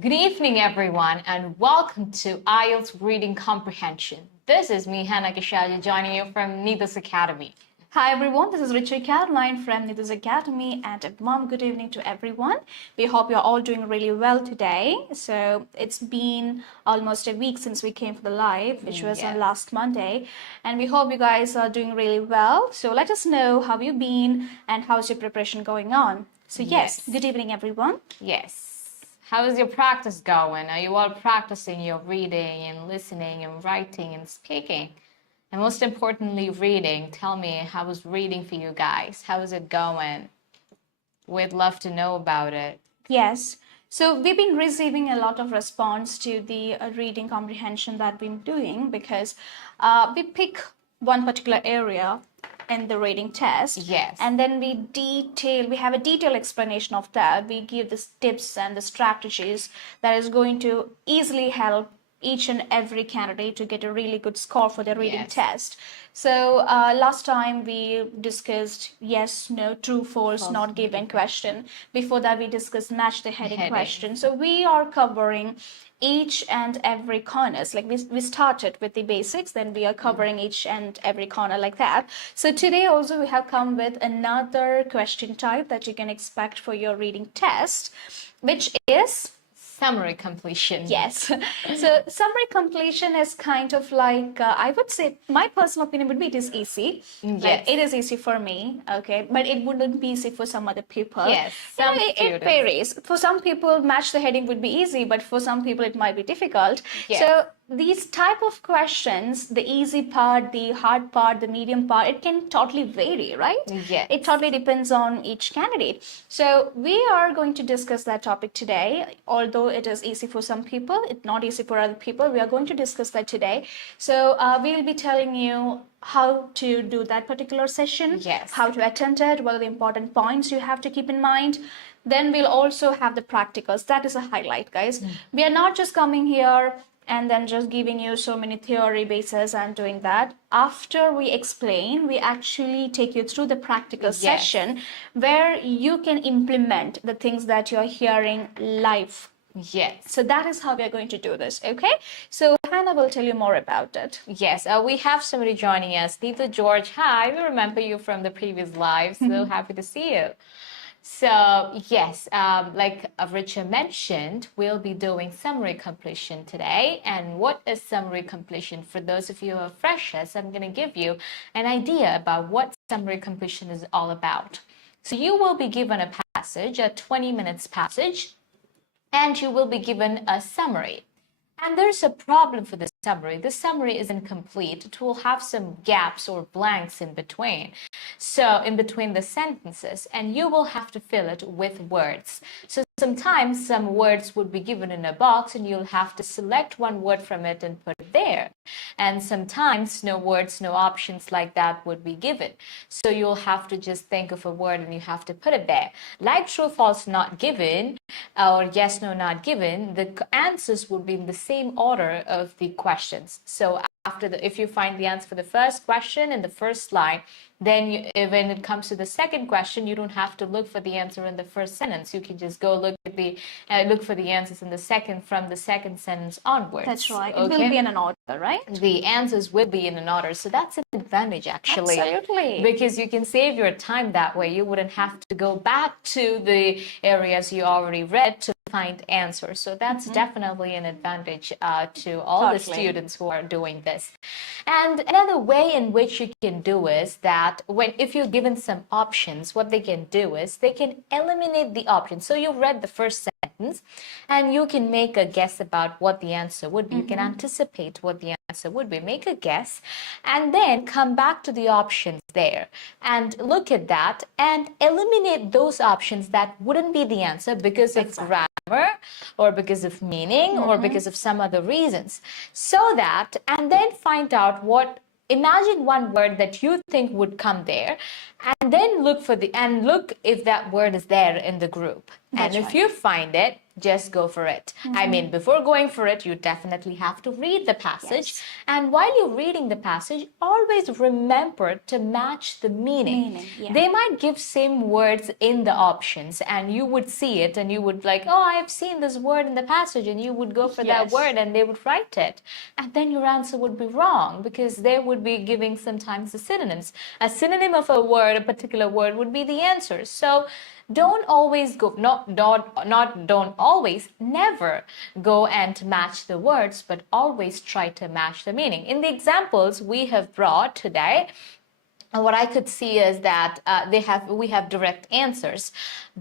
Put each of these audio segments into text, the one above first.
Good evening, everyone, and welcome to IELTS Reading Comprehension. This is me, 𝐻𝐿𝐶, joining you from 𝐂𝐃𝐿 Academy. Hi everyone, this is 𝗁𝐶 from 𝐂𝐃𝐿 Academy, and a warm good evening to everyone. We hope you're all doing really well today. So it's been almost a week since we came for the live, which was on last Monday, and we hope you guys are doing really well. So let us know how you've been and how's your preparation going on. So yes, good evening everyone. Yes. How is your practice going? Are you all practicing your reading and listening and writing and speaking? And most importantly, reading. Tell me, how was reading for you guys? How is it going? We'd love to know about it. Yes. So we've been receiving a lot of response to the reading comprehension that we've been doing because we pick one particular area in the reading test. Yes. And then we have a detailed explanation of that. We give the tips and the strategies that is going to easily help each and every candidate to get a really good score for their reading test. So last time we discussed yes, no, true, false, not given question. Before that we discussed match the heading question. So we are covering each and every corners. Like we started with the basics, then we are covering each and every corner like that. So today also we have come with another question type that you can expect for your reading test, which is summary completion. Yes. So summary completion is kind of like, I would say, my personal opinion would be it is easy. Yes. Like, it is easy for me, okay? But it wouldn't be easy for some other people. Yes. It varies. For some people, match the heading would be easy, but for some people, it might be difficult. Yes. So these type of questions, the easy part, the hard part, the medium part, it can totally vary, right? Yes. It totally depends on each candidate. So we are going to discuss that topic today. Although it is easy for some people, it's not easy for other people. We are going to discuss that today. So we will be telling you how to do that particular session, how to attend it, what are the important points you have to keep in mind. Then we'll also have the practicals. That is a highlight, guys. We are not just coming here and then just giving you so many theory bases and doing that. After we explain, we actually take you through the practical session where you can implement the things that you're hearing live. Yes. So that is how we are going to do this, okay? So Hannah will tell you more about it. Yes, we have somebody joining us. Nita George, hi, we remember you from the previous live, so happy to see you. So yes, like Richard mentioned, we'll be doing summary completion today. And what is summary completion? For those of you who are freshers, I'm going to give you an idea about what summary completion is all about. So you will be given a passage, a 20 minutes passage, and you will be given a summary. And there's a problem for the summary. The summary is incomplete. It will have some gaps or blanks in between. So in between the sentences, and you will have to fill it with words. So sometimes some words would be given in a box and you'll have to select one word from it and put it there. And sometimes no words, no options like that would be given. So you'll have to just think of a word and you have to put it there. Like true, false, not given, or yes, no, not given, the answers would be in the same order of the questions. So if you find the answer for the first question in the first line, then when it comes to the second question, you don't have to look for the answer in the first sentence. You can just go look for the answers in the second, from the second sentence onwards. That's right. It will be in an order, right? The answers will be in an order. So that's an advantage, actually. Absolutely. Because you can save your time that way. You wouldn't have to go back to the areas you already read to find answers. So that's definitely an advantage to all the students who are doing this. And another way in which you can do is that if you're given some options, what they can do is they can eliminate the options. So you read the first sentence and you can make a guess about what the answer would be. You can anticipate what the answer would be, make a guess, and then come back to the options there and look at that and eliminate those options that wouldn't be the answer because of grammar or because of meaning or because of some other reasons. So that, and then find out imagine one word that you think would come there, and then look if that word is there in the group. And if you find it, just go for it. I mean, before going for it, you definitely have to read the passage. And while you're reading the passage, always remember to match the meaning. They might give same words in the options and you would see it and you would like, oh, I've seen this word in the passage, and you would go for that word and they would write it. And then your answer would be wrong because they would be giving sometimes the synonyms. A synonym of a word, a particular word, would be the answer. So don't always go, don't always, never go and match the words, but always try to match the meaning. In the examples we have brought today, what I could see is that we have direct answers,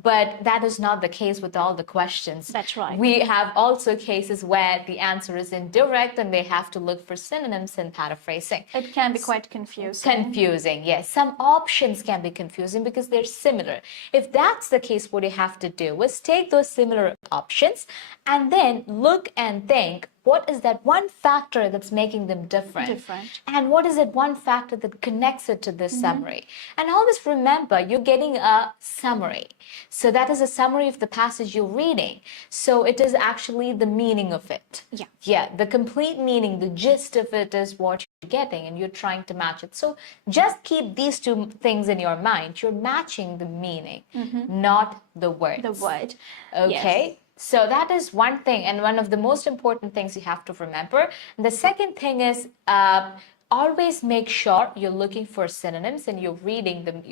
but that is not the case with all the questions. That's right. We have also cases where the answer is indirect and they have to look for synonyms and paraphrasing. It can be quite confusing. Yes. Some options can be confusing because they're similar. If that's the case, what you have to do is take those similar options and then look and think, what is that one factor that's making them different? And what is that one factor that connects it to this summary? And always remember, you're getting a summary. So that is a summary of the passage you're reading. So it is actually the meaning of it. Yeah, the complete meaning, the gist of it is what you're getting and you're trying to match it. So just keep these two things in your mind. You're matching the meaning, not the words. The word. Okay. Yes. So that is one thing, and one of the most important things you have to remember. And the second thing is always make sure you're looking for synonyms and you're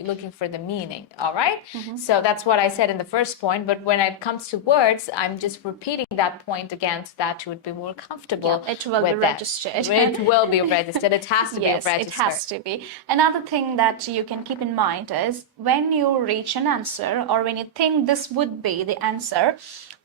looking for the meaning, all right? So that's what I said in the first point, but when it comes to words, I'm just repeating that point again so that you would be more comfortable it will be registered. It will be registered. It has to be registered. It has to be. Another thing that you can keep in mind is when you reach an answer or when you think this would be the answer,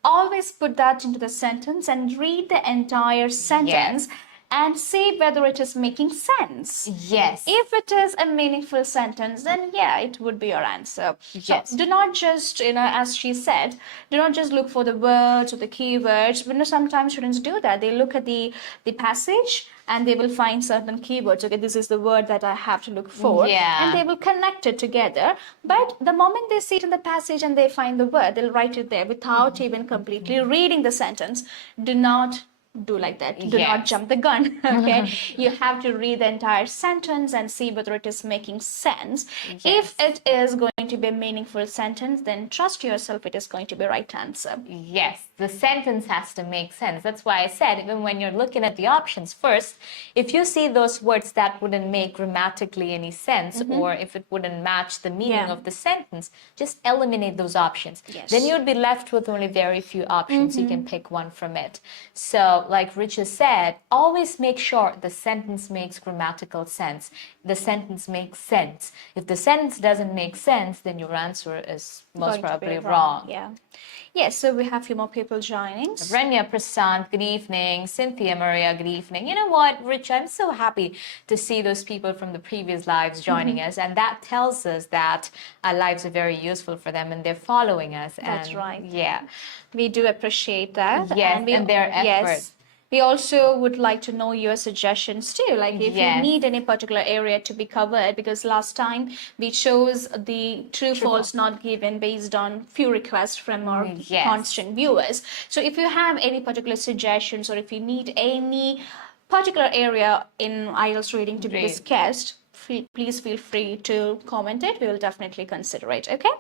always put that into the sentence and read the entire sentence and see whether it is making sense. Yes. If it is a meaningful sentence, then it would be your answer. Yes. So do not just, as she said, do not just look for the words or the keywords. But sometimes students do that. They look at the passage and they will find certain keywords. Okay, this is the word that I have to look for. And they will connect it together. But the moment they see it in the passage and they find the word, they'll write it there without even completely reading the sentence. Do not do like that. Do not jump the gun. Okay, you have to read the entire sentence and see whether it is making sense. If it is going to be a meaningful sentence, then trust yourself, it is going to be right answer. Yes, the sentence has to make sense. That's why I said, even when you're looking at the options first, if you see those words that wouldn't make grammatically any sense, or if it wouldn't match the meaning of the sentence, just eliminate those options. Then you'd be left with only very few options. You can pick one from it. So like 𝑉𝐶𝐻 said, always make sure the sentence makes grammatical sense. The sentence makes sense. If the sentence doesn't make sense, then your answer is most probably wrong. Yes, so we have a few more people joining. Renya Prasant, good evening. Cynthia Maria, good evening. You know what, Rich, I'm so happy to see those people from the previous lives joining us. And that tells us that our lives are very useful for them and they're following us. That's right. Yeah. We do appreciate that. Yes, and their effort. Yes. We also would like to know your suggestions too, like if you need any particular area to be covered, because last time we chose the true false not given based on few requests from our constant viewers. So if you have any particular suggestions or if you need any particular area in IELTS reading to be discussed, please feel free to comment it. We will definitely consider it. Okay,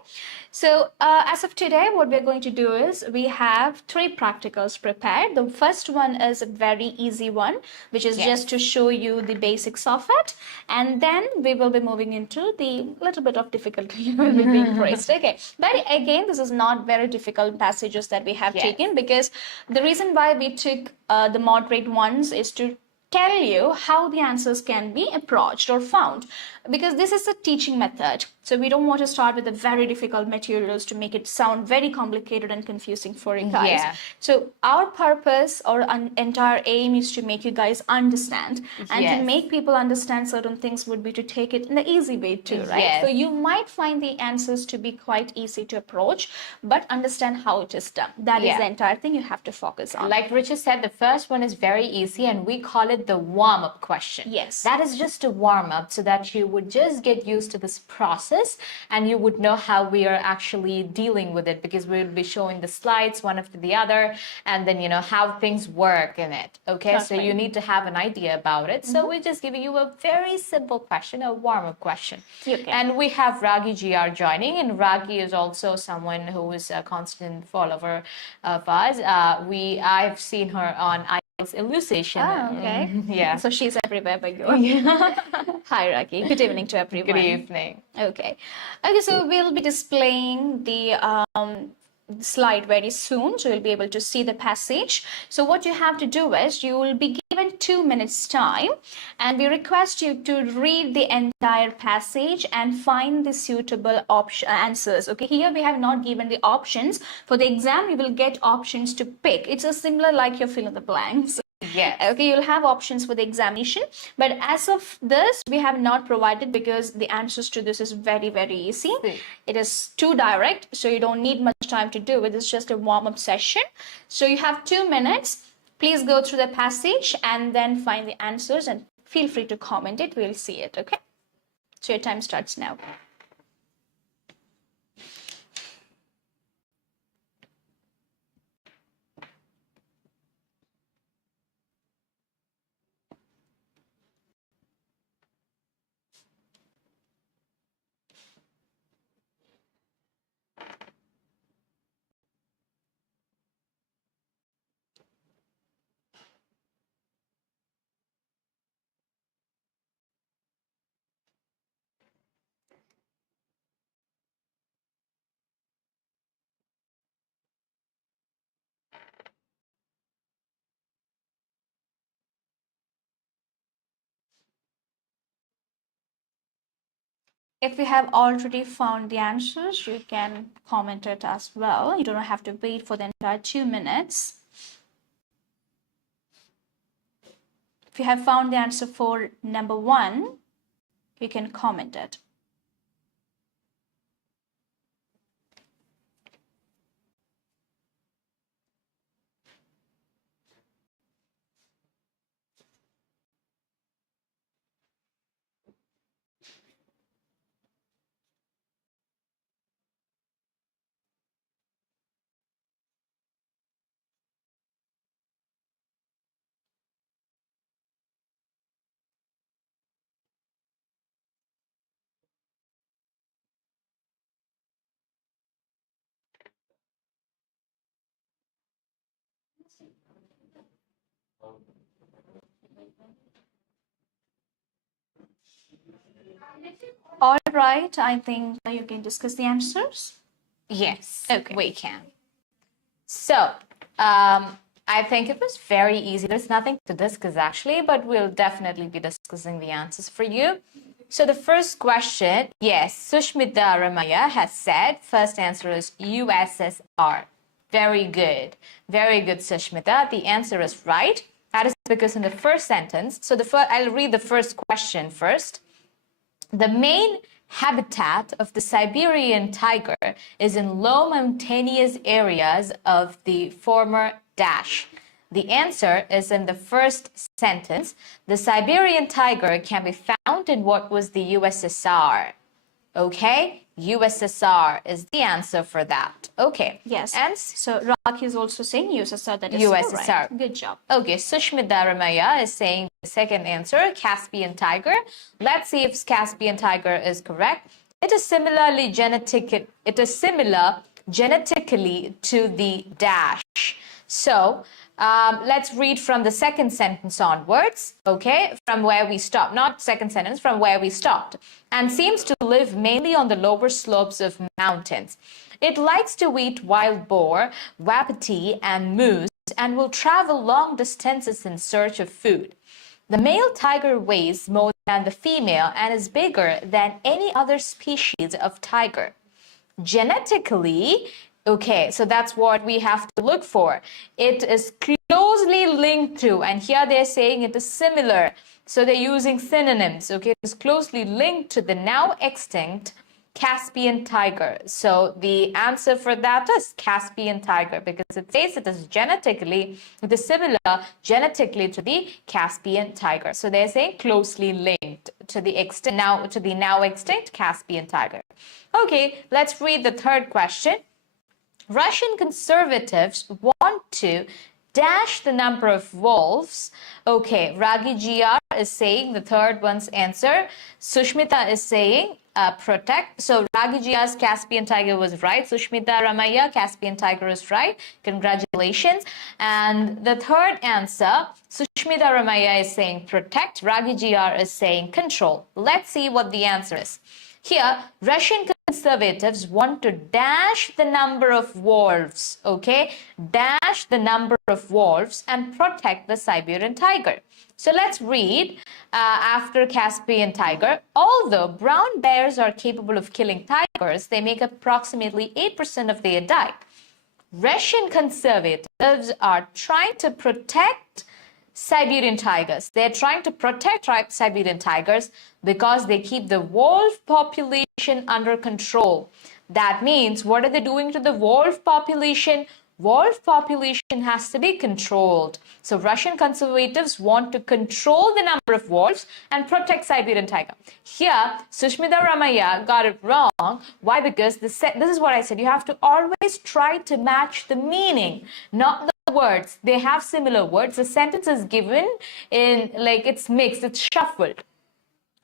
so as of today, what we're going to do is we have 3 practicals prepared. The first one is a very easy one, which is just to show you the basics of it, and then we will be moving into the little bit of difficulty will be being raised. Okay, but again, this is not very difficult passages that we have taken, because the reason why we took the moderate ones is to tell you how the answers can be approached or found, because this is a teaching method. So we don't want to start with the very difficult materials to make it sound very complicated and confusing for you guys. So our purpose or entire aim is to make you guys understand, and to make people understand certain things would be to take it in the easy way too, right? So you might find the answers to be quite easy to approach, but understand how it is done. That is the entire thing you have to focus on. Like Richard said, the first one is very easy, and we call it started the warm-up question. Yes. That is just a warm-up so that you would just get used to this process and you would know how we are actually dealing with it, because we'll be showing the slides one after the other and then, you know, how things work in it. Okay, That's so right. you need to have an idea about it. So we're just giving you a very simple question, a warm-up question. Okay. And we have Ragi GR joining, and Ragi is also someone who is a constant follower of us. I've seen her on 𝐈𝐄𝐋𝐓𝐒 elucidation. Okay. Yeah. So she's everywhere but you. Hi, Raki. Good evening to everyone. Good evening. Okay. Okay, so we'll be displaying the slide very soon, so you'll be able to see the passage. So what you have to do is you will be given 2 minutes time, and we request you to read the entire passage and find the suitable answers. Okay, here we have not given the options. For the exam, you will get options to pick. It's a similar like your fill in the blanks. Yes. Okay, you'll have options for the examination, but as of this, we have not provided because the answers to this is very, very easy. It is too direct, so you don't need much time to do it. It's just a warm-up session. So you have 2 minutes. Please go through the passage and then find the answers, and feel free to comment it. We'll see it, okay? So your time starts now. If you have already found the answers, you can comment it as well. You don't have to wait for the entire 2 minutes. If you have found the answer for number 1, you can comment it. All right, I think you can discuss the answers. Yes, Okay. we can. So, I think it was very easy. There's nothing to discuss actually, but we'll definitely be discussing the answers for you. So the first question, yes, Sushmita Ramaya has said, first answer is USSR. Very good. Very good, Sushmita. The answer is right. That is because in the first sentence, so I'll read the first question first. The main habitat of the Siberian tiger is in low mountainous areas of the former dash. The answer is in the first sentence. The Siberian tiger can be found in what was the USSR. Okay, USSR is the answer for that. Okay. Yes. And so Raki is also saying USSR. That is USSR. correct. Good job. Okay, Sushmita Ramaya is saying the second answer, Caspian tiger. Let's see if Caspian tiger is correct. It is similar genetically to the dash. So let's read from the second sentence onwards, okay, from where we stopped, not second sentence, from where we stopped, and seems to live mainly on the lower slopes of mountains. It likes to eat wild boar, wapiti, and moose, and will travel long distances in search of food. The male tiger weighs more than the female and is bigger than any other species of tiger. Genetically, okay, so that's what we have to look for. It is closely linked to, and here they're saying it is similar. So they're using synonyms, okay? It is closely linked to the now extinct Caspian tiger. So the answer for that is Caspian tiger because it says it is similar genetically to the Caspian tiger. So they're saying closely linked to the now extinct Caspian tiger. Okay, let's read the third question. Russian conservatives want to dash the number of wolves. Okay, Ragi GR is saying the third one's answer. Sushmita is saying protect. So Ragi GR's Caspian tiger was right. Sushmita Ramaya, Caspian tiger is right. Congratulations. And the third answer, Sushmita Ramaya is saying protect. Ragi GR is saying control. Let's see what the answer is. Here, Russian conservatives want to dash the number of wolves, okay? Dash the number of wolves and protect the Siberian tiger. So let's read after Caspian tiger. Although brown bears are capable of killing tigers, they make approximately 8% of their diet. Russian conservatives are trying to protect Siberian tigers. They're trying to protect Siberian tigers because they keep the wolf population under control. That means, what are they doing to the wolf population? Wolf population has to be controlled. So Russian conservatives want to control the number of wolves and protect Siberian tiger. Here, Sushmita Ramaya got it wrong. Why? Because this is what I said. You have to always try to match the meaning, not the words. They have similar words. The sentence is given in, like, it's mixed, it's shuffled.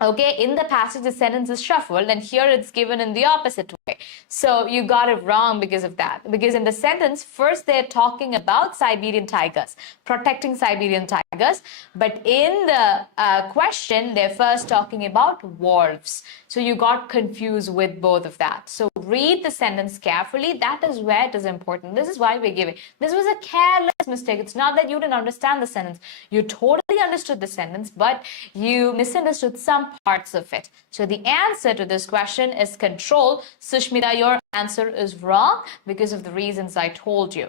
Okay, in the passage, the sentence is shuffled, and here it's given in the opposite way. So you got it wrong because of that. Because in the sentence, first they're talking about Siberian tigers, protecting Siberian tigers. But in the question, they're first talking about wolves. So you got confused with both of that. So read the sentence carefully. That is where it is important. This is why we're giving. This was a careless mistake. It's not that you didn't understand the sentence. You totally understood the sentence, but you misunderstood some parts of it. So the answer to this question is control. Sushmita, your answer is wrong because of the reasons I told you.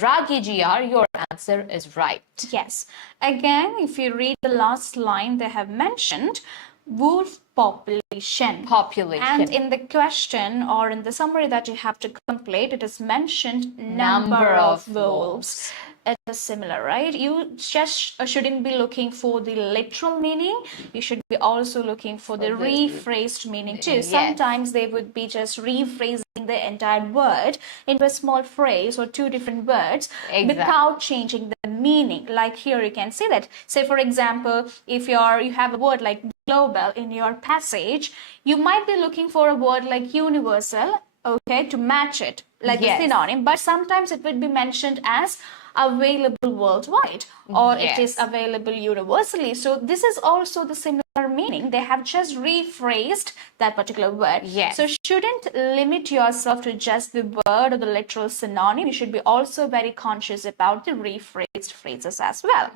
Ragi GR, your answer is right. Yes. Again, if you read the last line, they have mentioned wolf population. And in the question or in the summary that you have to complete, it is mentioned number of wolves. It is similar, right? You just shouldn't be looking for the literal meaning. You should be also looking for the rephrased meaning too. Yes. Sometimes they would be just rephrasing the entire word into a small phrase or two different words without changing the meaning. Like here you can see that. Say for example, if you have a word like global in your passage, you might be looking for a word like universal, okay, to match it, like a synonym. But sometimes it would be mentioned as available worldwide, or it is available universally. So this is also the similar meaning. They have just rephrased that particular word. So shouldn't limit yourself to just the word or the literal synonym. You should be also very conscious about the rephrased phrases as well.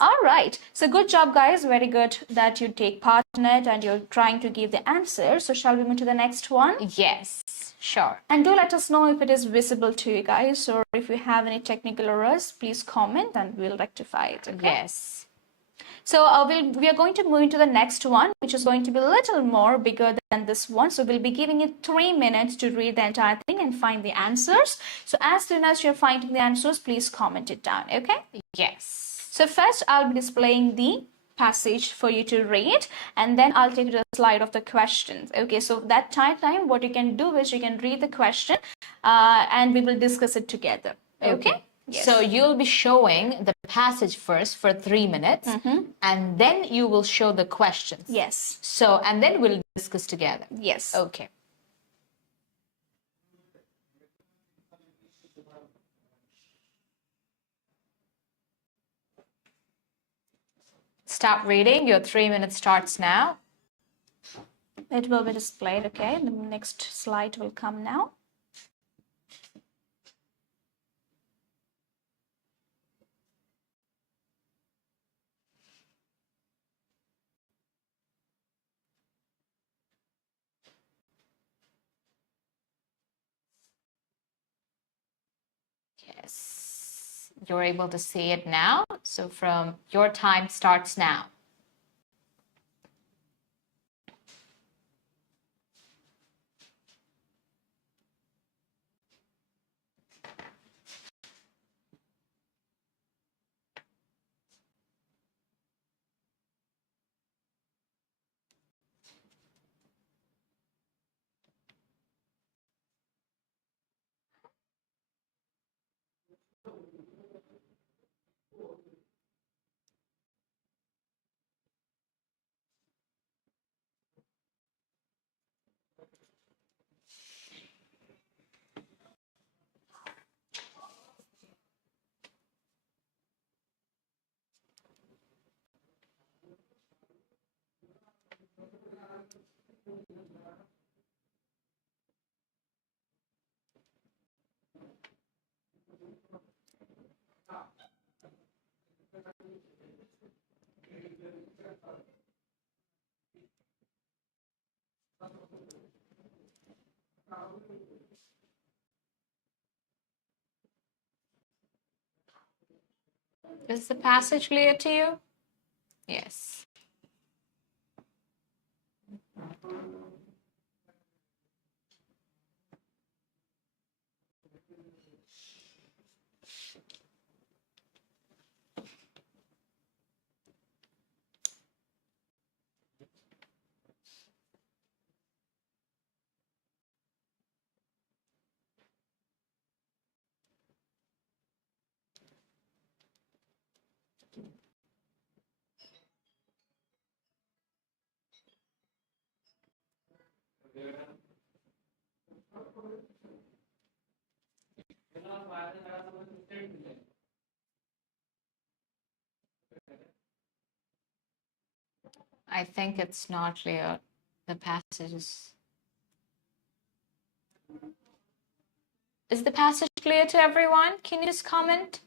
All right. So good job, guys. Very good that you take part in it and you're trying to give the answer. So shall we move to the next one? Yes. Sure. And do let us know if it is visible to you guys, or if you have any technical errors, please comment and we'll rectify it. Okay? Yes. So we are going to move into the next one, which is going to be a little more bigger than this one. So we'll be giving it 3 minutes to read the entire thing and find the answers. So as soon as you're finding the answers, please comment it down. Okay? Yes. So first I'll be displaying the passage for you to read, and then I'll take you to the slide of the questions. Okay, so that time what you can do is you can read the question and we will discuss it together. Okay? Yes. So you'll be showing the passage first for 3 minutes, and then you will show the questions. Yes. So, and then we'll discuss together. Yes. Okay. Stop reading. Your 3 minutes starts now. It will be displayed. Okay, the next slide will come now. Yes, you're able to see it now. So from your time starts now. Is the passage clear to you? Yes. I think it's not clear. The passage is the passage clear to everyone? Can you just comment?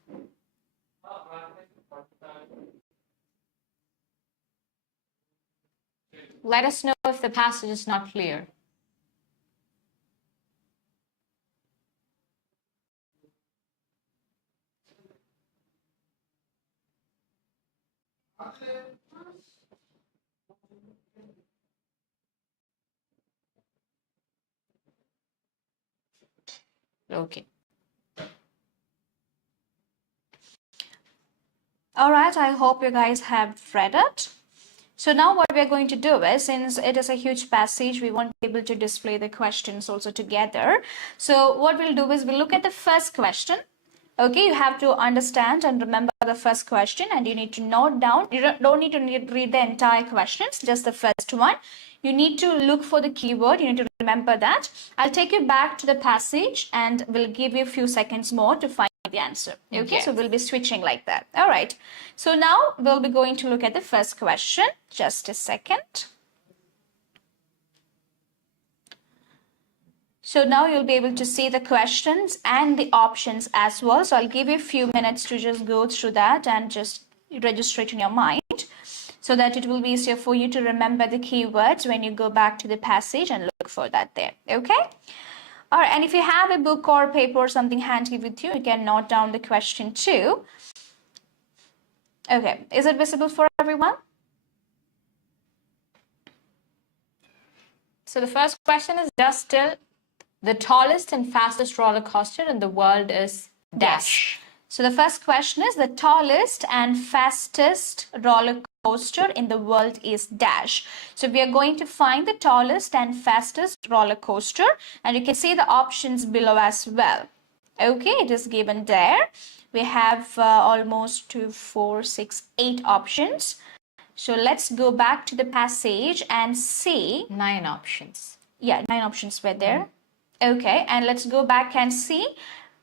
Let us know if the passage is not clear. Okay. All right, I hope you guys have read it. So now what we're going to do is, since it is a huge passage, we won't be able to display the questions also together. So what we'll do is we'll look at the first question. Okay, you have to understand and remember the first question, and you need to note down. You don't need to read the entire questions, just the first one. You need to look for the keyword. You need to remember that. I'll take you back to the passage and we'll give you a few seconds more to find the answer. Okay, Yes. so we'll be switching like that. All right. So now we'll be going to look at the first question. Just a second. So now you'll be able to see the questions and the options as well. So I'll give you a few minutes to just go through that and just register it in your mind, so that it will be easier for you to remember the keywords when you go back to the passage and look for that there. Okay? All right, and if you have a book or paper or something handy with you, you can note down the question too. Okay, is it visible for everyone? So the first question is just still the tallest and fastest roller coaster in the world is dash. Yes. So the first question is the tallest and fastest roller coaster in the world is dash. So we are going to find the tallest and fastest roller coaster, and you can see the options below as well. Okay, it is given there. We have almost 2, 4, 6, 8 options. So let's go back to the passage and see. 9 options. Yeah, 9 options were there. Okay, and let's go back and see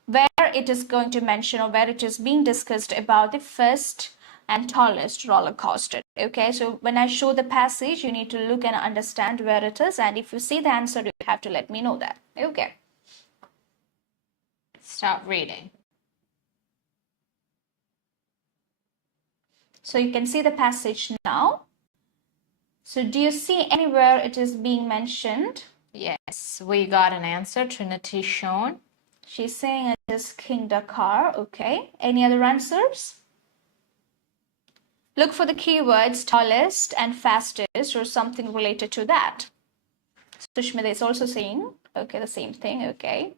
where it is going to mention, or where it is being discussed about the first and tallest roller coaster. Okay, so when I show the passage, you need to look and understand where it is, and if you see the answer, you have to let me know that. Okay. Start reading. So you can see the passage now. So do you see anywhere it is being mentioned? Yes, we got an answer. Trinity shown. She's saying it is 𝐾𝐸. Okay. Any other answers? Look for the keywords tallest and fastest or something related to that. Sushmita is also saying, okay, the same thing. Okay.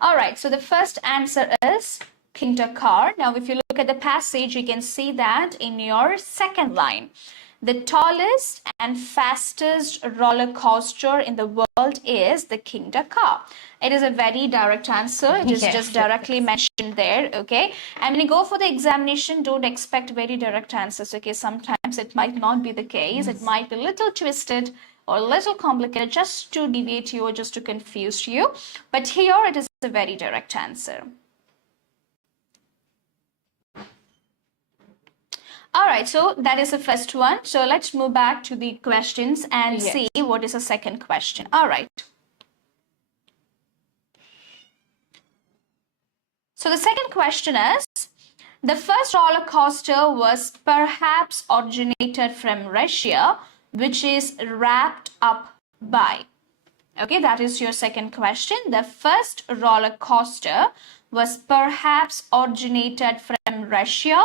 All right. So the first answer is 𝐾𝐸. Now, if you look at the passage, you can see that in your second line. The tallest and fastest roller coaster in the world is the 𝐾𝐸. It is a very direct answer. It is just directly mentioned there, okay? And when you go for the examination, don't expect very direct answers, okay? Sometimes it might not be the case. It might be a little twisted or a little complicated just to deviate you or just to confuse you. But here it is a very direct answer. All right, so that is the first one. So let's move back to the questions and see what is the second question. All right. So the second question is, the first roller coaster was perhaps originated from Russia, which is wrapped up by. Okay, that is your second question. The first roller coaster was perhaps originated from Russia,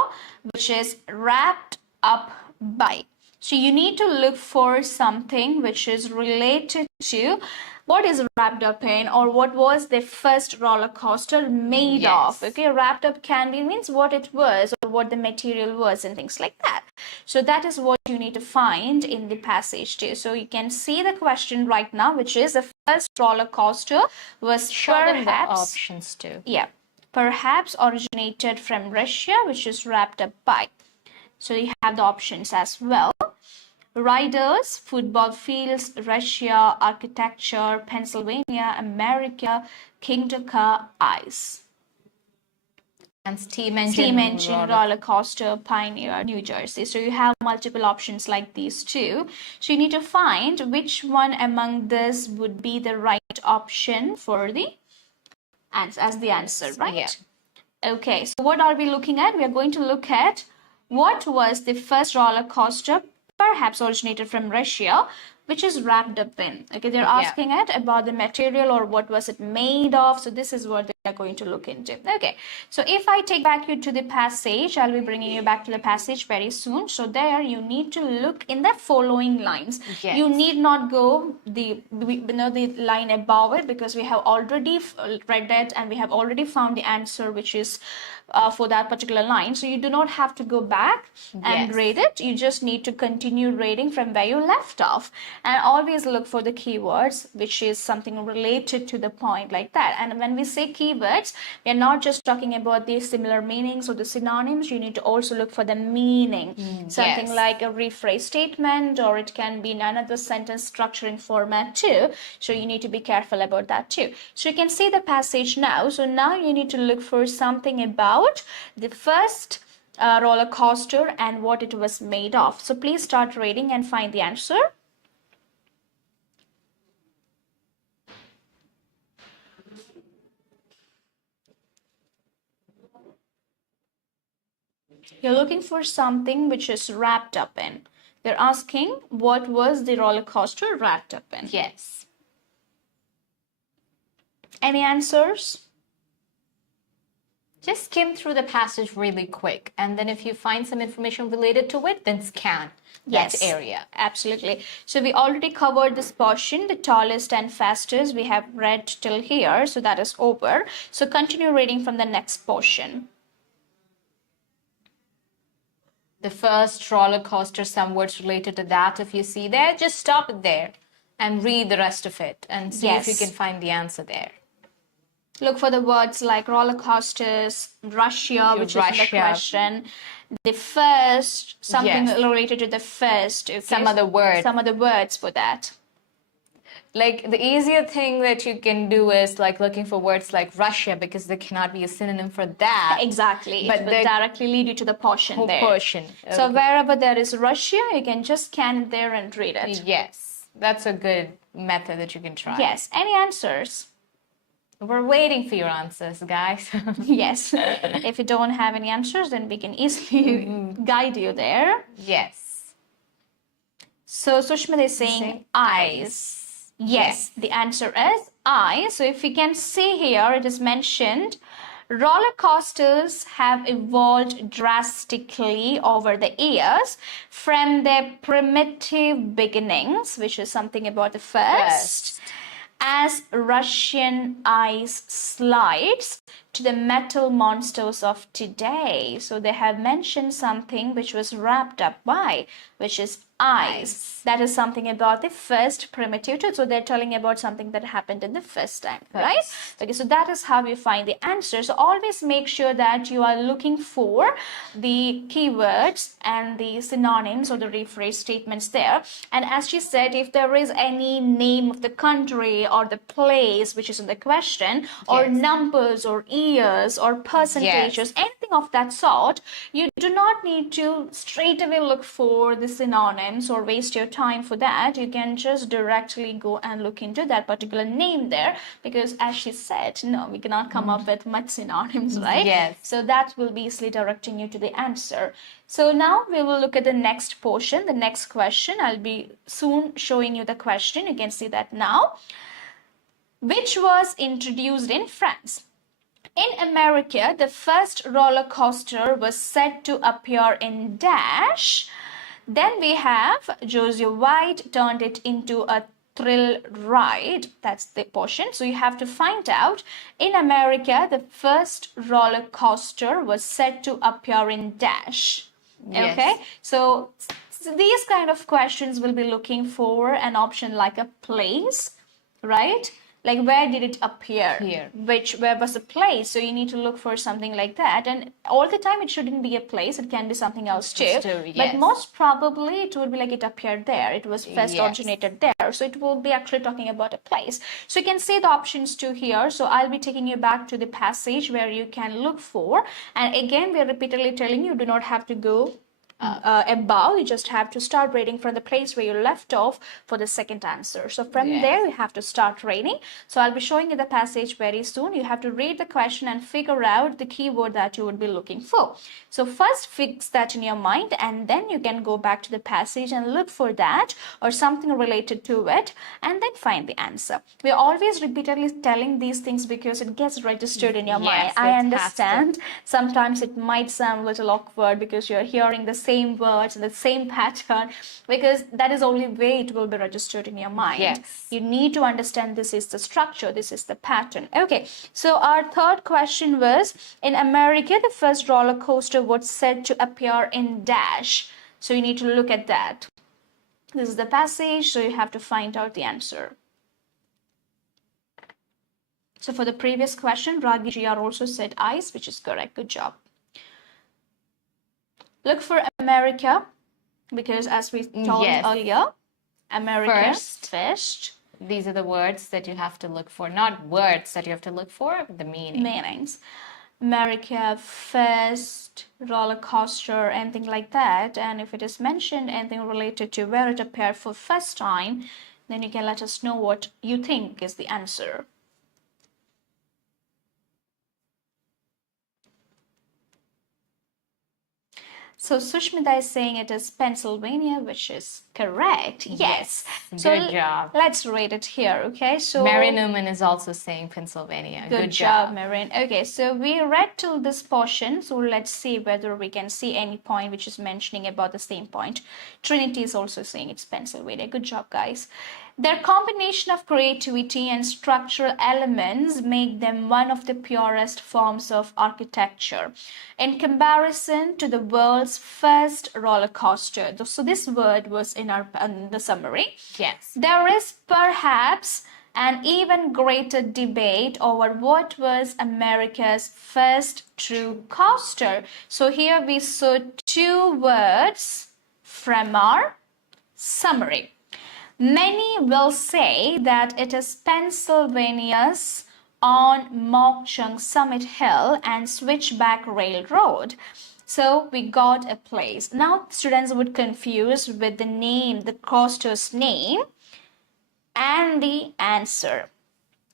which is wrapped up by. So you need to look for something which is related to what is wrapped up in, or what was the first roller coaster made of. Okay, wrapped up can be means what it was or what the material was and things like that. So that is what you need to find in the passage too. So you can see the question right now, which is the first roller coaster was Show them the perhaps options too. yeah, perhaps originated from Russia, which is wrapped up by. So you have the options as well. Riders, football fields, Russia, architecture, Pennsylvania, America, Kingdom Car, ice. And steam engine, roller coaster, Pioneer, New Jersey. So you have multiple options like these two. So you need to find which one among this would be the right option for the answer, as the answer, right? Yeah. Okay, so what are we looking at? We are going to look at what was the first roller coaster perhaps originated from Russia, which is wrapped up in. Okay, they're asking it about the material or what was it made of. So this is what we are going to look into. Okay, so if I take back you to the passage, I'll be bringing you back to the passage very soon. So there you need to look in the following lines. Yes. You need not go the line above it, because we have already read it and we have already found the answer, which is for that particular line. So you do not have to go back and read it. You just need to continue reading from where you left off, and always look for the keywords, which is something related to the point like that. And when we say keywords, we are not just talking about the similar meanings or the synonyms. You need to also look for the meaning. Something like a rephrase statement, or it can be in another sentence structuring format too. So you need to be careful about that too. So you can see the passage now. So now you need to look for something about the first roller coaster and what it was made of. So please start reading and find the answer. You're looking for something which is wrapped up in. They're asking what was the roller coaster wrapped up in. Yes. Any answers? Just skim through the passage really quick, and then if you find some information related to it, then scan that area. Absolutely. So we already covered this portion, the tallest and fastest. We have read till here, so that is over. So continue reading from the next portion. The first roller coaster, some words related to that. If you see there, just stop it there and read the rest of it and see if you can find the answer there. Look for the words like roller coasters, Russia, which is in the question. The first, something related to the first. Okay? Some other words for that. Like the easier thing that you can do is like looking for words like Russia, because there cannot be a synonym for that. Exactly. But it will directly lead you to the portion there. Portion. Okay. So wherever there is Russia, you can just scan it there and read it. Yes. That's a good method that you can try. Yes. Any answers? We're waiting for your answers, guys. Yes. If you don't have any answers, then we can easily guide you there. Yes. So Sushma is saying eyes. Yes, the answer is I. So if you can see here, it is mentioned roller coasters have evolved drastically over the years from their primitive beginnings, which is something about the first. As Russian ice slides to the metal monsters of today. So they have mentioned something which was wrapped up by, which is ice. That is something about the first primitive. So they're telling about something that happened in the first time, right? Okay, so that is how you find the answer. So always make sure that you are looking for the keywords and the synonyms or the rephrase statements there. And as she said, if there is any name of the country or the place which is in the question, or numbers or years or percentages, anything of that sort, you do not need to straight away look for the synonyms or waste your time for that. You can just directly go and look into that particular name there, because as she said, no, we cannot come up with much synonyms, right? Yes. So that will be easily directing you to the answer. So now we will look at the next portion, the next question. I'll be soon showing you the question. You can see that now. which was introduced in France. In America, the first roller coaster was said to appear in dash. Then we have Joseph White turned it into a thrill ride. That's the portion. So you have to find out, in America, the first roller coaster was said to appear in dash. Yes. Okay, so these kind of questions will be looking for an option like a place, right? Like, where did it appear? Here. Where was the place? So you need to look for something like that. And all the time it shouldn't be a place, it can be something else too. Yes. But most probably it would be like it appeared there. It was first Yes. originated there. So it will be actually talking about a place. So you can see the options too here. So I'll be taking you back to the passage where you can look for. And again, we're repeatedly telling you, do not have to go above. You just have to start reading from the place where you left off for the second answer. So from Yes. there you have to start reading. So I'll be showing you the passage very soon. You have to read the question and figure out the keyword that you would be looking for. So first fix that in your mind, and then you can go back to the passage and look for that or something related to it, and then find the answer. We're always repeatedly telling these things because it gets registered in your mind. Yes, I it understand sometimes it might sound a little awkward because you're hearing the same words and the same pattern, because that is the only way it will be registered in your mind. Yes. You need to understand this is the structure, this is the pattern. Okay, so our third question was, in America, the first roller coaster was said to appear in dash. So you need to look at that. This is the passage, so you have to find out the answer. So for the previous question, Ragi GR also said ice, which is correct. Good job. Look for America, because as we told Yes. earlier, America First. These are the words that you have to look for, not words that you have to look for, but the meaning. meanings. America, first, roller coaster, anything like that. And if it is mentioned anything related to where it appeared for first time, then you can let us know what you think is the answer. So Sushmita is saying it is Pennsylvania, which is correct. Yes. So Good job. let's read it here, okay? So Mary Newman is also saying Pennsylvania. Good job, Marin. Okay, so we read till this portion. So let's see whether we can see any point which is mentioning about the same point. Trinity is also saying it's Pennsylvania. Good job, guys. Their combination of creativity and structural elements make them one of the purest forms of architecture in comparison to the world's first roller coaster. So this word was in the summary. Yes. There is perhaps an even greater debate over what was America's first true coaster. So here we saw two words from our summary. Many will say that it is Pennsylvania's on 𝐈𝐄𝐋𝐓 Summit Hill and Switchback Railroad. So we got a place. Now students would confuse with the name, the coaster's name, and the answer.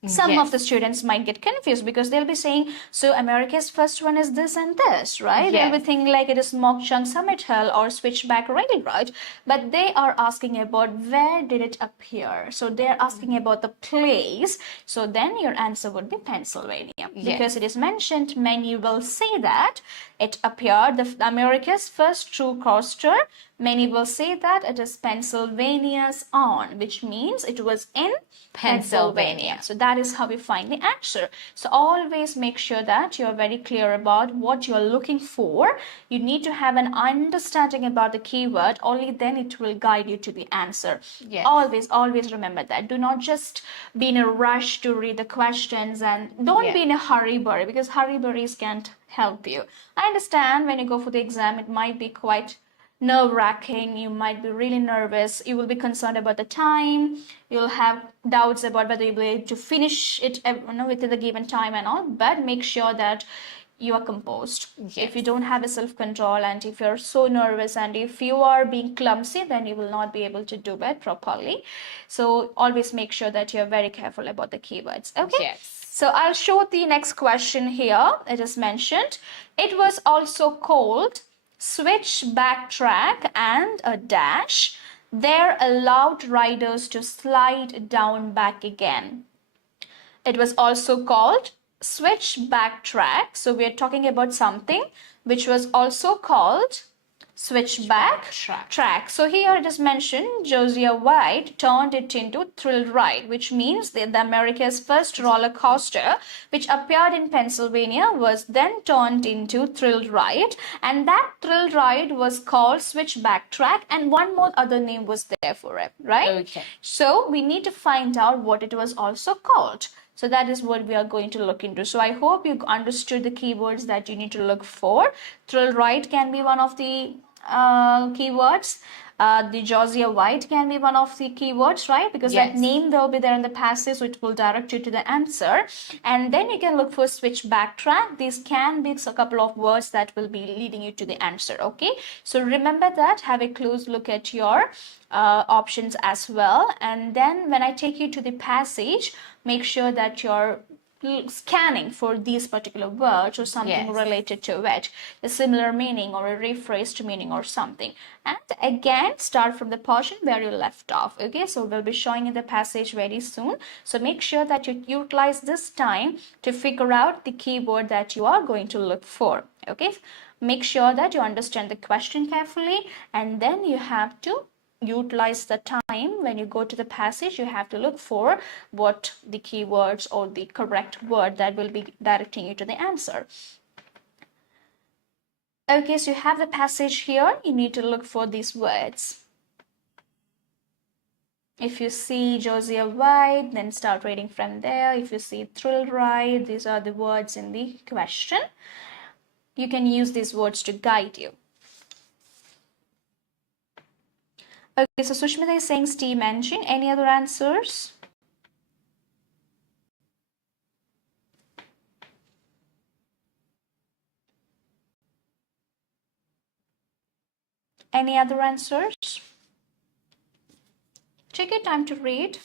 Some of the students might get confused because they'll be saying, so America's first one is this and this, right? Yes. They'll be thinking like it is 𝐈𝐿𝐄𝐋𝐓 Summit Hill or Switchback Railroad, but they are asking about where did it appear. So they're asking about the place. So then your answer would be Pennsylvania. Because it is mentioned, many will say that it appeared, America's first true coaster. Many will say that it is Pennsylvania's on, which means it was in Pennsylvania. So that is how we find the answer. So always make sure that you're very clear about what you're looking for. You need to have an understanding about the keyword. Only then it will guide you to the answer. Yes. Always remember that. Do not just be in a rush to read the questions, and don't be in a hurry-burry, because hurry-burries can't help you. I understand when you go for the exam, it might be quite nerve-wracking. You might be really nervous. You will be concerned about the time. You'll have doubts about whether you'll be able to finish it within the given time and all. But make sure that you are composed. Yes. If you don't have a self-control, and if you're so nervous, and if you are being clumsy, then you will not be able to do it properly. So always make sure that you're very careful about the keywords. Okay. Yes. So I'll show the next question here. It is mentioned. It was also called switchback track and a dash. There allowed riders to slide down back again. It was also called switchback track. So we are talking about something which was also called switchback track. So here it is mentioned Josiah White turned it into thrill ride, which means that the America's first roller coaster, which appeared in Pennsylvania, was then turned into thrill ride, and that thrill ride was called switchback track, and one more other name was there for it, right? Okay. So we need to find out what it was also called. So that is what we are going to look into. So I hope you understood the keywords that you need to look for. Thrill ride can be one of the keywords. The Josiah White can be one of the keywords, right? Because Yes. that name will be there in the passage, so it will direct you to the answer. And then you can look for switchback track. These can be a couple of words that will be leading you to the answer, okay? So remember that, have a close look at your options as well. And then when I take you to the passage, make sure that you're scanning for these particular words or something Yes. related to it, a similar meaning or a rephrased meaning or something. And again, start from the portion where you left off. Okay, so we'll be showing in the passage very soon. So make sure that you utilize this time to figure out the keyword that you are going to look for. Okay, make sure that you understand the question carefully, and then you have to utilize the time. When you go to the passage, you have to look for what the keywords or the correct word that will be directing you to the answer. Okay, so you have the passage here. You need to look for these words. If you see Josiah White, then start reading from there. If you see thrill ride, these are the words in the question. You can use these words to guide you. Okay, so Sushmita is saying steam engine. Any other answers? Any other answers? Take your time to read.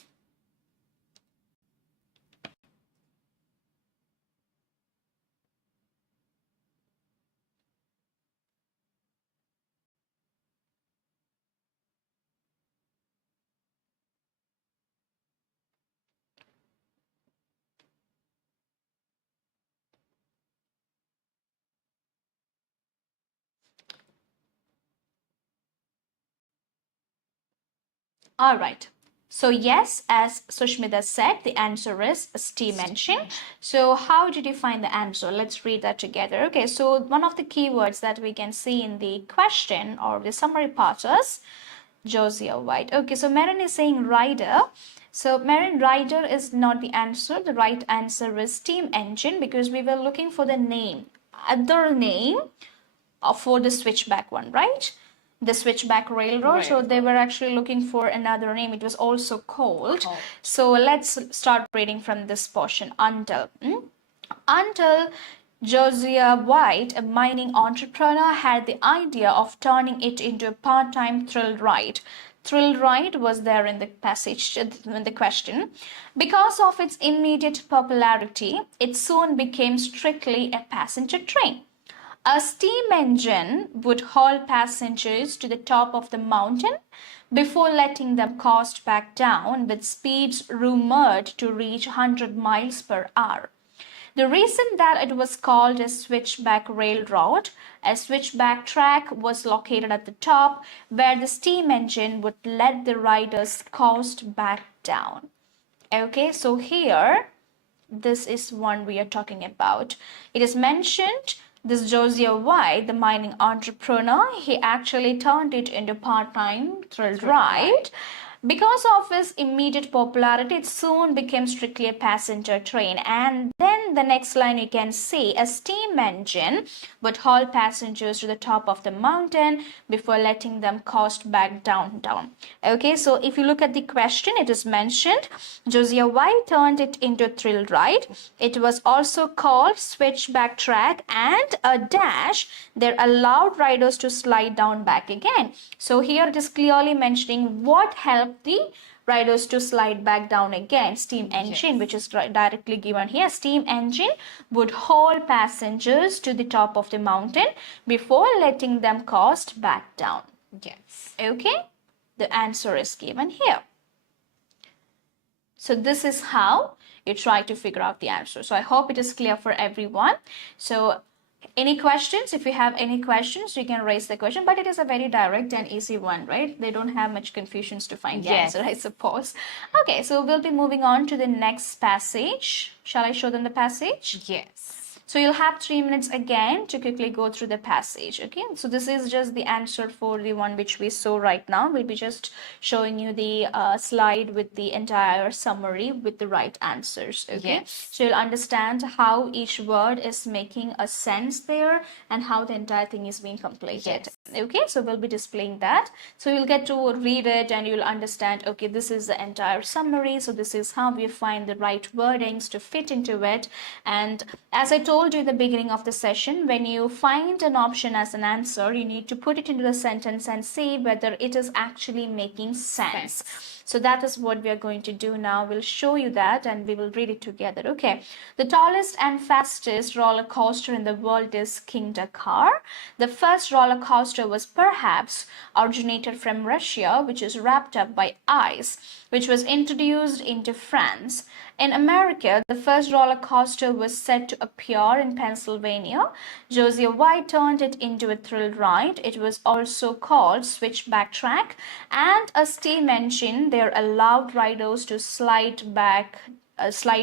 All right. So yes, as Sushmita said, the answer is a steam engine. So how did you find the answer? Let's read that together. Okay, so one of the keywords that we can see in the question or the summary part is Josiah White. Okay, so Marin is saying rider. So Marin, rider is not the answer. The right answer is steam engine, because we were looking for the name, other name for the switchback one, right? The switchback railroad. Right. So they were actually looking for another name. It was also called. So let's start reading from this portion. Until Josiah White, a mining entrepreneur, had the idea of turning it into a part-time thrill ride. Thrill ride was there in the passage, in the question. Because of its immediate popularity, it soon became strictly a passenger train. A steam engine would haul passengers to the top of the mountain before letting them coast back down with speeds rumored to reach 100 miles per hour. The reason that it was called a switchback railroad, a switchback track was located at the top where the steam engine would let the riders coast back down. Okay, so here, this is one we are talking about. It is mentioned this Josiah White, the mining entrepreneur, he actually turned it into part-time thrill ride. Because of his immediate popularity, it soon became strictly a passenger train. And then the next line you can see, a steam engine would haul passengers to the top of the mountain before letting them coast back down. Okay, so if you look at the question, it is mentioned Josiah White turned it into a thrill ride. It was also called switchback track, and a dash there allowed riders to slide down back again. So here it is clearly mentioning what helped the riders to slide back down again. Steam engine, which is directly given here. Steam engine would haul passengers to the top of the mountain before letting them coast back down. Yes. Okay, the answer is given here. So this is how you try to figure out the answer. So I hope it is clear for everyone. So any questions? If you have any questions, you can raise the question, but it is a very direct and easy one, right? They don't have much confusions to find the Yes. answer, I suppose. Okay, so we'll be moving on to the next passage. Shall I show them the passage? Yes. So you'll have 3 minutes again to quickly go through the passage. Okay, so this is just the answer for the one which we saw right now. We'll be just showing you the slide with the entire summary with the right answers. Okay, Yes. so you'll understand how each word is making a sense there and how the entire thing is being completed. Yes. Okay, so we'll be displaying that. So you'll get to read it and you'll understand, okay, this is the entire summary. So this is how we find the right wordings to fit into it. And as I told you in the beginning of the session, when you find an option as an answer, you need to put it into the sentence and see whether it is actually making sense. So that is what we are going to do now. We'll show you that and we will read it together. Okay. The tallest and fastest roller coaster in the world is King Dakar. The first roller coaster was perhaps originated from Russia, which is wrapped up by ice, which was introduced into France. In America, the first roller coaster was said to appear in Pennsylvania. Josiah White turned it into a thrill ride. It was also called switchback track, and a steam engine there allowed riders to slide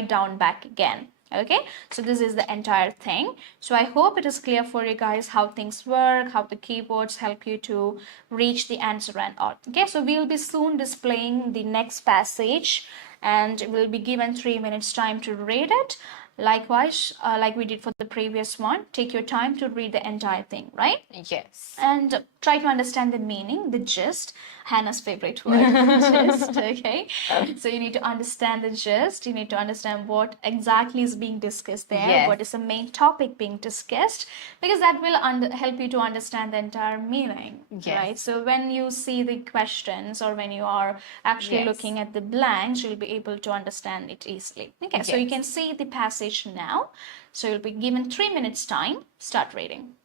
down back again. Okay, so this is the entire thing. So I hope it is clear for you guys how things work, how the keywords help you to reach the answer and all. Okay, so we will be soon displaying the next passage and we'll be given 3 minutes time to read it. Likewise, like we did for the previous one, take your time to read the entire thing, right? Yes. And try to understand the meaning, the gist, Hannah's favorite word, gist, okay? So you need to understand the gist, you need to understand what exactly is being discussed there, Yes. what is the main topic being discussed, because that will help you to understand the entire meaning, Yes. right? So when you see the questions or when you are actually Yes. looking at the blanks, you'll be able to understand it easily. Okay, so you Yes. can see the passage now. So you'll be given 3 minutes time, start reading.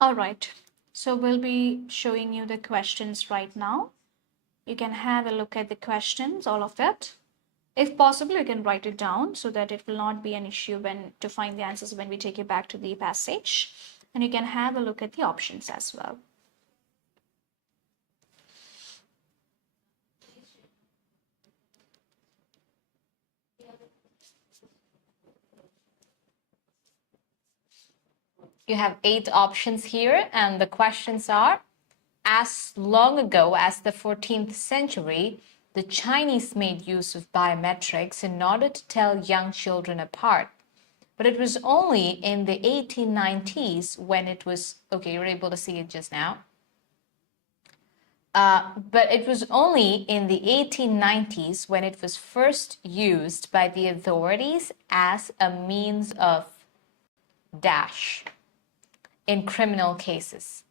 All right. So we'll be showing you the questions right now. You can have a look at the questions, all of it. If possible, you can write it down so that it will not be an issue when to find the answers when we take you back to the passage. And you can have a look at the options as well. You have 8 options here, and the questions are: as long ago as the 14th century, the Chinese made use of biometrics in order to tell young children apart. But it was only in the 1890s when it was, okay, you were able to see it just now. But it was only in the 1890s when it was first used by the authorities as a means of dash in criminal cases.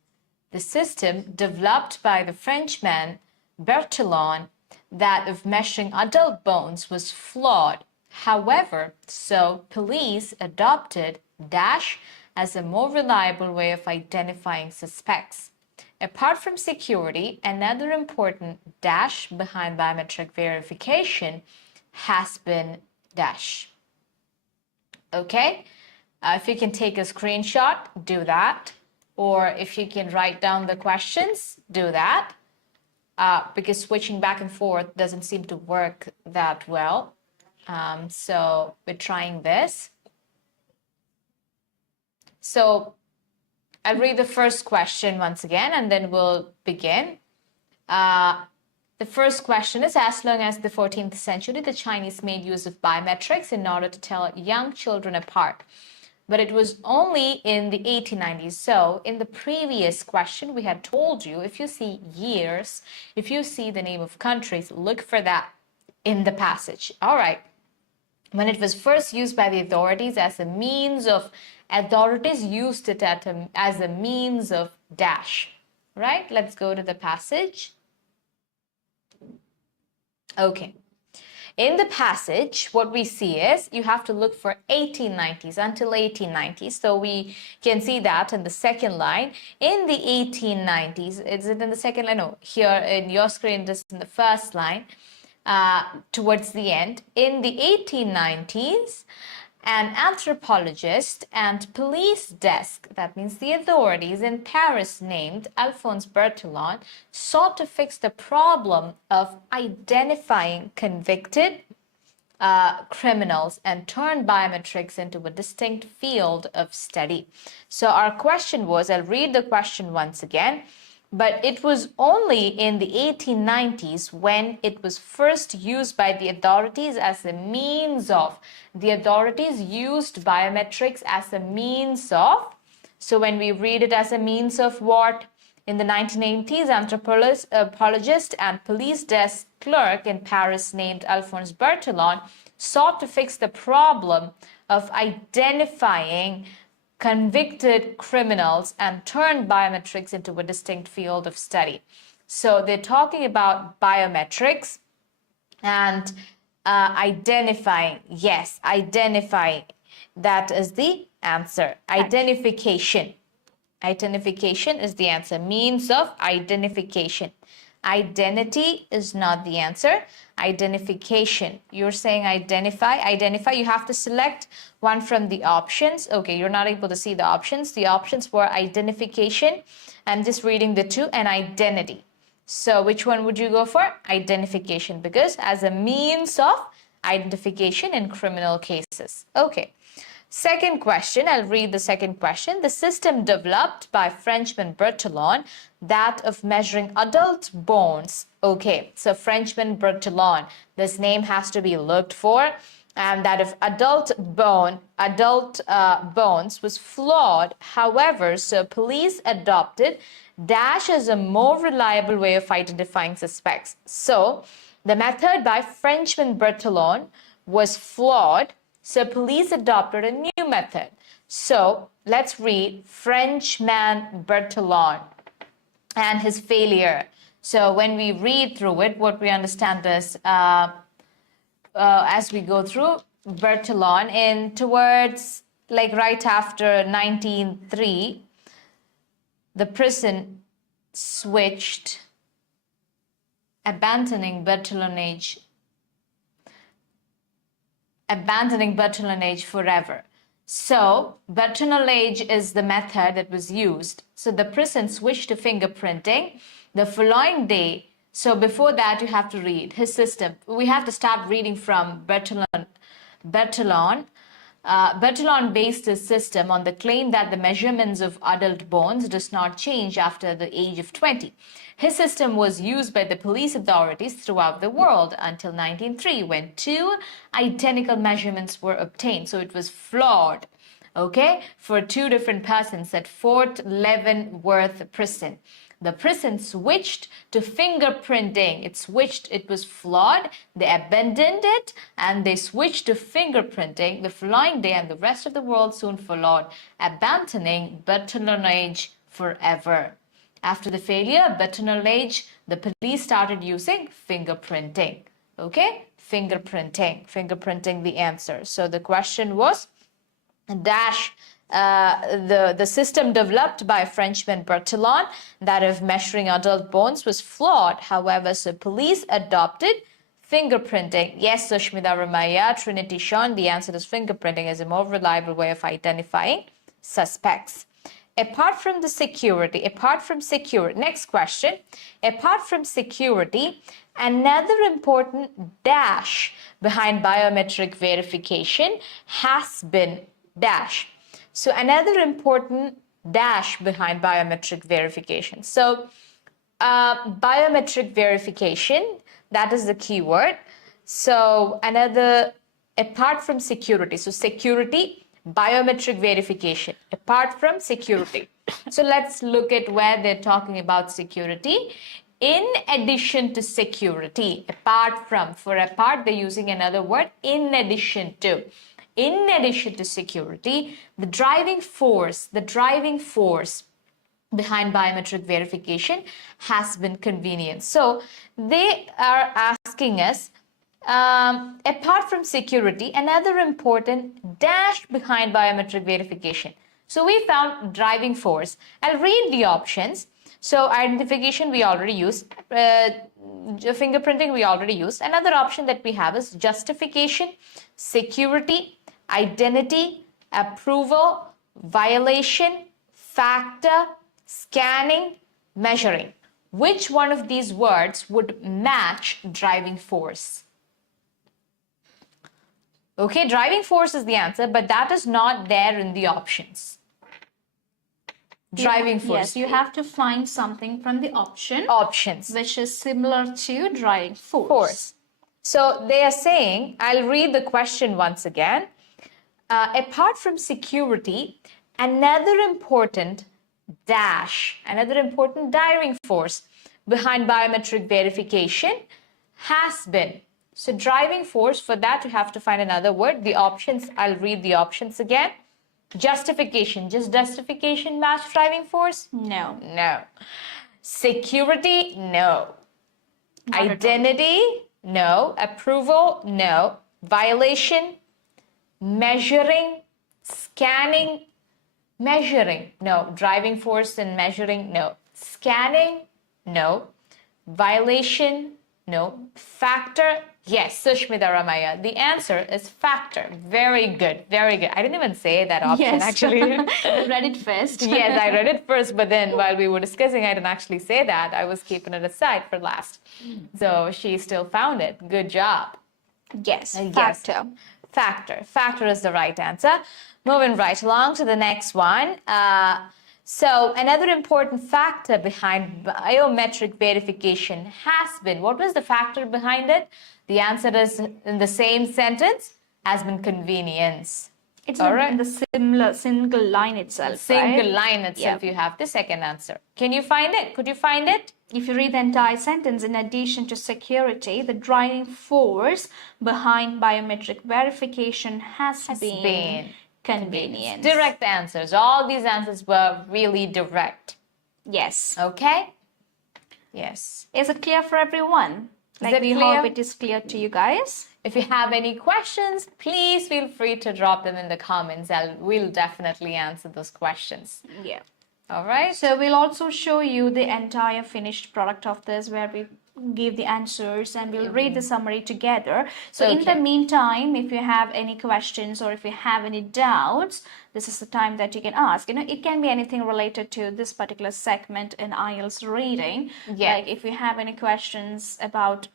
The system developed by the Frenchman Bertillon, that of measuring adult bones, was flawed. However, so police adopted dash as a more reliable way of identifying suspects. Apart from security, another important dash behind biometric verification has been dash. Okay, if you can take a screenshot, do that. Or if you can write down the questions, do that. Because switching back and forth doesn't seem to work that well. So we're trying this. So I'll read the first question once again, and then we'll begin. The first question is: as long as the 14th century, the Chinese made use of biometrics in order to tell young children apart. But it was only in the 1890s. So in the previous question, we had told you, if you see years, if you see the name of countries, look for that in the passage. All right. When it was first used by the authorities as a means of, authorities used it as a means of dash. Right? Let's go to the passage. Okay. In the passage, what we see is you have to look for 1890s, until 1890s. So we can see that in the second line. In the 1890s, is it in the second line? No, here in your screen, just in the first line, towards the end. In the 1890s, an anthropologist and police desk, that means the authorities in Paris, named Alphonse Bertillon, sought to fix the problem of identifying convicted criminals and turned biometrics into a distinct field of study. So our question was, I'll read the question once again, but it was only in the 1890s when it was first used by the authorities as a means of, the authorities used biometrics as a means of, so when we read it as a means of what? In the 1980s, anthropologist and police desk clerk in Paris named Alphonse Bertillon sought to fix the problem of identifying convicted criminals and turned biometrics into a distinct field of study. So they're talking about biometrics and identifying. Yes, identifying. That is the answer. Identification. Identification is the answer. Means of identification. Identity is not the answer. Identification. You're saying identify. Identify. You have to select one from the options. Okay, you're not able to see the options. The options were identification. I'm just reading the two, and identity. So which one would you go for? Identification, because as a means of identification in criminal cases. Okay. Second question, I'll read the second question. The system developed by Frenchman Bertillon, that of measuring adult bones. Okay, so Frenchman Bertillon, this name has to be looked for. And that of adult bones was flawed. However, so police adopted dash as a more reliable way of identifying suspects. So the method by Frenchman Bertillon was flawed. So police adopted a new method. So let's read Frenchman Bertillon and his failure. So when we read through it, what we understand is, as we go through, Bertillon in towards like right after 1903, the prison switched, abandoning 𝐵 forever. So 𝐵 is the method that was used. So the prison switched to fingerprinting the following day. So before that, you have to read his system. We have to start reading from Bertillon. Bertillon based his system on the claim that the measurements of adult bones does not change after the age of 20. His system was used by the police authorities throughout the world until 1903, when 2 identical measurements were obtained. So it was flawed, okay, for 2 different persons at Fort Leavenworth prison. The prison switched to fingerprinting. It was flawed. They abandoned it and they switched to fingerprinting the following day, and the rest of the world soon followed, abandoning 𝐵 forever. After the failure of 𝐵, the police started using fingerprinting. Okay? Fingerprinting the answer. So the question was, the system developed by Frenchman Bertillon, that of measuring adult bones, was flawed. However, so police adopted fingerprinting. Yes, Sushmita Ramaya, Trinity Sean, the answer is fingerprinting is a more reliable way of identifying suspects. Apart from security, next question. Apart from security, another important dash behind biometric verification has been dash. So another important dash behind biometric verification. So biometric verification, that is the keyword. So apart from security, so security, biometric verification, apart from security. So let's look at where they're talking about security. In addition to security, apart from, for apart, they're using another word, in addition to. In addition to security, the driving force behind biometric verification has been convenience. So they are asking us, apart from security, another important dash behind biometric verification. So we found driving force. I'll read the options. So identification we already used, fingerprinting we already used. Another option that we have is justification, security, identity, approval, violation, factor, scanning, measuring. Which one of these words would match driving force? Okay, driving force is the answer, but that is not there in the options. Driving force. Yes, you have to find something from the options which is similar to driving force. So they are saying, I'll read the question once again. Apart from security, another important driving force behind biometric verification has been. So driving force, for that you have to find another word. The options, I'll read the options again. Justification, just justification match driving force? No. Security? No. Identity? No. Approval? No. Violation? Measuring? Scanning? Measuring? No. Driving force and measuring? No. Scanning? No. Violation? No. Factor? Yes, Sushmita Ramaya. The answer is factor. Very good, very good. I didn't even say that option actually. You read it first. Yes, I read it first, but then while we were discussing, I didn't actually say that. I was keeping it aside for last. So she still found it. Good job. Yes, factor. Factor is the right answer. Moving right along to the next one. So another important factor behind biometric verification has been, what was the factor behind it? The answer is in the same sentence, has been convenience. It's in the single line itself. Single line itself, you have the second answer. Can you find it? Could you find it? If you read the entire sentence, in addition to security, the driving force behind biometric verification has been convenience. Direct answers. All these answers were really direct. Yes. Okay? Yes. Is it clear for everyone? We hope it is clear to you guys. If you have any questions, please feel free to drop them in the comments. We'll definitely answer those questions. Yeah. All right. So we'll also show you the entire finished product of this, where we give the answers and we'll read the summary together. So in the meantime, if you have any questions or if you have any doubts, this is the time that you can ask. You know, it can be anything related to this particular segment in IELTS reading. Like if you have any questions about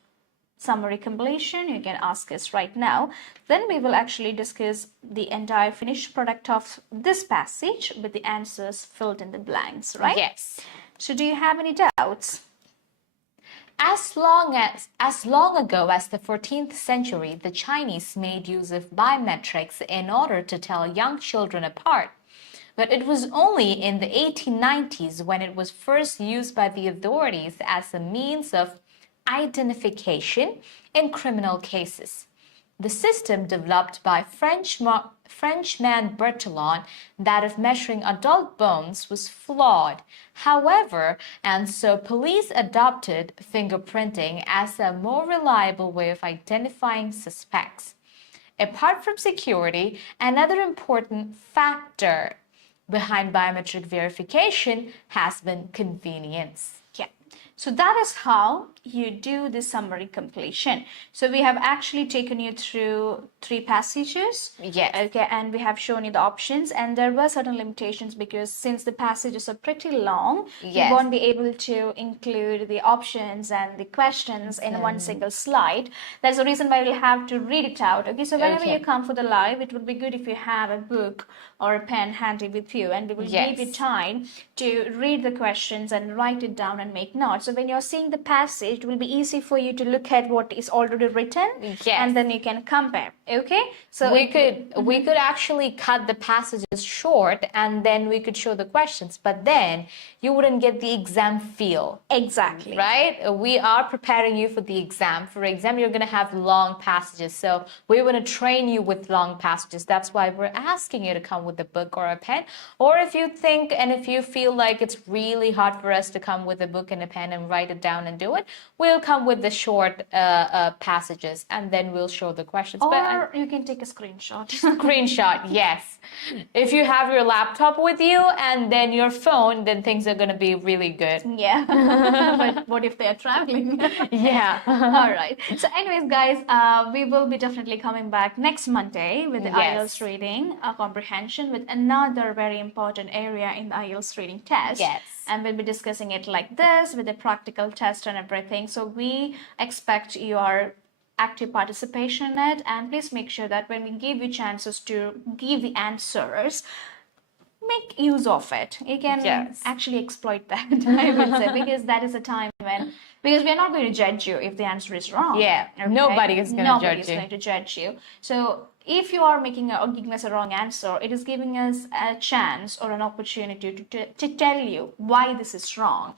summary completion, you can ask us right now. Then we will actually discuss the entire finished product of this passage with the answers filled in the blanks, right? Yes. So do you have any doubts? As long ago as the 14th century, the Chinese made use of biometrics in order to tell young children apart. But it was only in the 1890s when it was first used by the authorities as a means of identification in criminal cases. The system developed by Frenchman Bertillon, that of measuring adult bones, was flawed. However, and so police adopted fingerprinting as a more reliable way of identifying suspects. Apart from security, another important factor behind biometric verification has been convenience. Yeah. So that is how you do the summary completion. So we have actually taken you through 3 passages. Yes. Okay, and we have shown you the options, and there were certain limitations because since the passages are pretty long, yes, we won't be able to include the options and the questions in one single slide. That's the reason why we'll have to read it out. Okay, so whenever you come for the live, it would be good if you have a book or a pen handy with you, and we will give you time to read the questions and write it down and make notes. So when you're seeing the passage, it will be easy for you to look at what is already written, and then you can compare. Okay, so we could actually cut the passages short and then we could show the questions, but then you wouldn't get the exam feel. Exactly. Right? We are preparing you for the exam. For exam, you're going to have long passages, so we want to train you with long passages. That's why we're asking you to come with a book or a pen. Or if you think and if you feel like it's really hard for us to come with a book and a pen and write it down and do it, we'll come with the short passages and then we'll show the questions. Or you can take a screenshot. Screenshot, yes. If you have your laptop with you and then your phone, then things are going to be really good. Yeah. But what if they are traveling? Yeah. All right. So anyways, guys, we will be definitely coming back next Monday with the IELTS reading comprehension with another very important area in the IELTS reading test. Yes. And we'll be discussing it like this with the practical test and everything. So we expect your active participation in it, and please make sure that when we give you chances to give the answers, make use of it. You can actually exploit that, I would say, because that is a time when, because we're not going to judge you if the answer is wrong. Yeah, okay? Nobody is going to judge you. So if you are giving us a wrong answer, it is giving us a chance or an opportunity to tell you why this is wrong.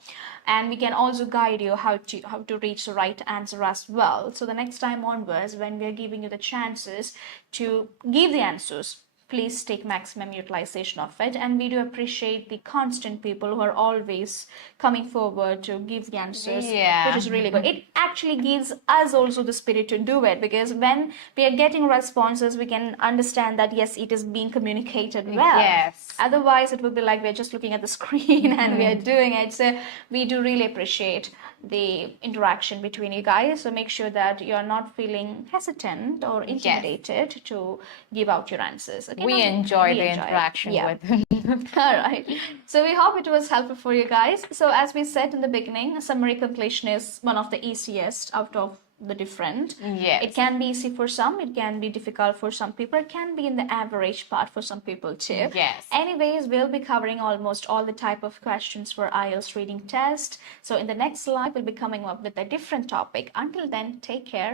And we can also guide you how to reach the right answer as well. So the next time onwards, when we are giving you the chances to give the answers, please take maximum utilization of it. And we do appreciate the constant people who are always coming forward to give the answers, which is really good. It actually gives us also the spirit to do it, because when we are getting responses, we can understand that yes, it is being communicated well. Yes. Otherwise, it would be like we're just looking at the screen and we are doing it. So we do really appreciate the interaction between you guys. So make sure that you're not feeling hesitant or intimidated to give out your answers. Okay? We enjoy the interaction with them. All right. So we hope it was helpful for you guys. So as we said in the beginning, summary completion is one of the easiest out of the different. Yes. It can be easy for some, it can be difficult for some people, it can be in the average part for some people too. Yes. Anyways, we'll be covering almost all the type of questions for IELTS reading test. So in the next slide, we'll be coming up with a different topic. Until then, take care.